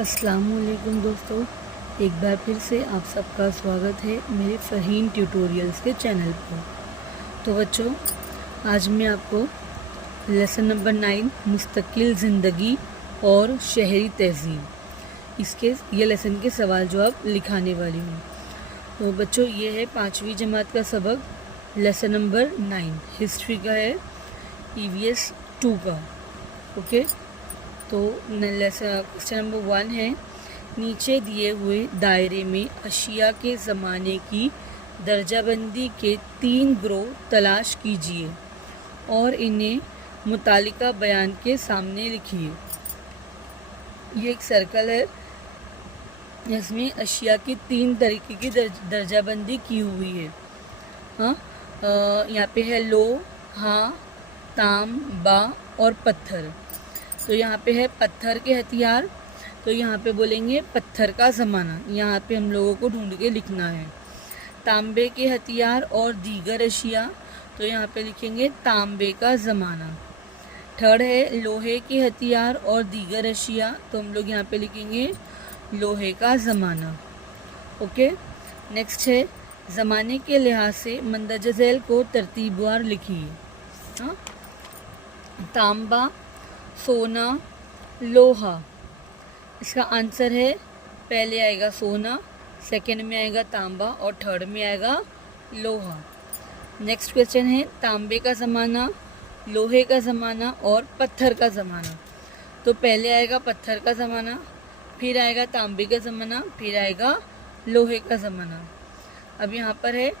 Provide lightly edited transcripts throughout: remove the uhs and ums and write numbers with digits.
अस्सलाम वालेकुम दोस्तों, एक बार फिर से आप सबका स्वागत है मेरे फ़हीम ट्यूटोरियल्स के चैनल पर। तो बच्चों, आज मैं आपको लेसन नंबर 9 मुस्तकिल ज़िंदगी और शहरी तहज़ीब ये लेसन के सवाल जवाब लिखाने वाली हूँ। तो बच्चों, ये है 5वीं जमात का सबक, लेसन नंबर 9 हिस्ट्री का है, EVS 2 का। ओके, तो क्वेश्चन नंबर 1 है, नीचे दिए हुए दायरे में अशिया के ज़माने की दर्जाबंदी के 3 ग्रोह तलाश कीजिए और इन्हें मुतालिका बयान के सामने लिखिए। ये एक सर्कल है जिसमें अशिया की 3 तरीके की दर्जाबंदी की हुई है। हाँ, यहाँ पे है लो, हाँ, ताम, बा और पत्थर। तो यहाँ पे है पत्थर के हथियार, तो यहाँ पे बोलेंगे पत्थर का ज़माना, यहाँ पे हम लोगों को ढूंढ के लिखना है। तांबे के हथियार और दीगर अशिया, तो यहाँ पे लिखेंगे तांबे का ज़माना। थर्ड है लोहे के हथियार और दीगर अशिया, तो हम लोग यहाँ पे लिखेंगे लोहे का ज़माना। ओके, नेक्स्ट है ज़माने के लिहाज से मंदरजा झैल को तरतीबवार लिखिए। हाँ, तांबा, सोना, लोहा। इसका आंसर है, पहले आएगा सोना, सेकंड में आएगा तांबा और थर्ड में आएगा लोहा। नेक्स्ट क्वेश्चन है तांबे का ज़माना, लोहे का ज़माना और पत्थर का ज़माना। तो पहले आएगा पत्थर का ज़माना, फिर आएगा तांबे का ज़माना, फिर आएगा लोहे का ज़माना। अब यहाँ पर है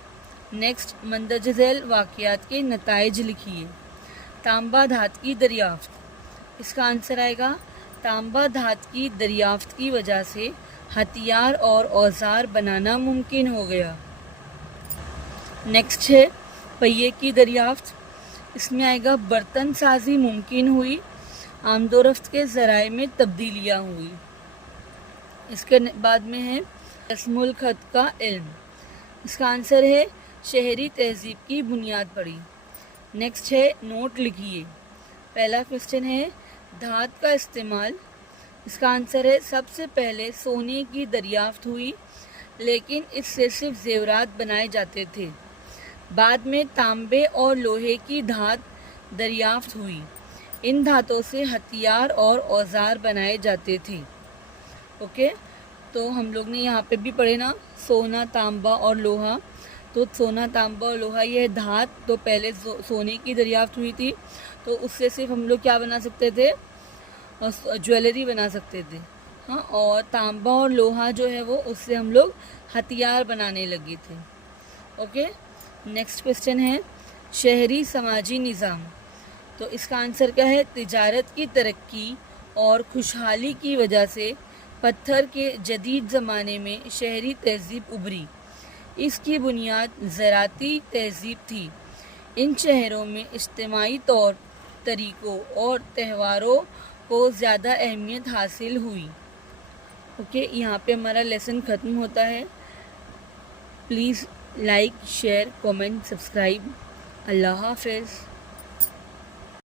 नेक्स्ट, मंदरजा झैल वाक़ियात के नताइज लिखिए। तांबा धात की दरियाफ्त, इसका आंसर आएगा तांबा धात की दरियाफ्त की वजह से हथियार और औजार बनाना मुमकिन हो गया। नेक्स्ट है पहिए की दरियाफ्त, इसमें आएगा बर्तन साजी मुमकिन हुई, आमदोरफ्त के ज़राए में तब्दीलियाँ हुई। इसके बाद में है रस्मुल खत का इल्म, इसका आंसर है शहरी तहजीब की बुनियाद पड़ी। नेक्स्ट है नोट लिखिए। पहला क्वेश्चन है धात का इस्तेमाल, इसका आंसर है सबसे पहले सोने की दरियाफ्त हुई, लेकिन इससे सिर्फ जेवरात बनाए जाते थे। बाद में तांबे और लोहे की धात दरियाफ्त हुई, इन धातों से हथियार और औजार बनाए जाते थे। ओके, तो हम लोग ने यहाँ पे भी पढ़े ना, सोना, तांबा और लोहा। तो सोना, तांबा और लोहा ये धात, तो पहले सोने की दरियाफ्त हुई थी, तो उससे सिर्फ हम लोग क्या बना सकते थे, ज्वेलरी बना सकते थे। हाँ, और तांबा और लोहा जो है वो उससे हम लोग हथियार बनाने लगे थे। ओके, नेक्स्ट क्वेश्चन है शहरी समाजी निज़ाम, तो इसका आंसर क्या है, तिजारत की तरक्की और खुशहाली की वजह से पत्थर के जदीद ज़माने में शहरी तहजीब उभरी। इसकी बुनियाद ज़राती तहजीब थी। इन शहरों में इज्तिमाई तौर तरीक़ों और त्योहारों को ज़्यादा अहमियत हासिल हुई। ओके, यहाँ पे हमारा लेसन ख़त्म होता है। Please like, share, comment, subscribe. अल्लाह हाफ़िज़।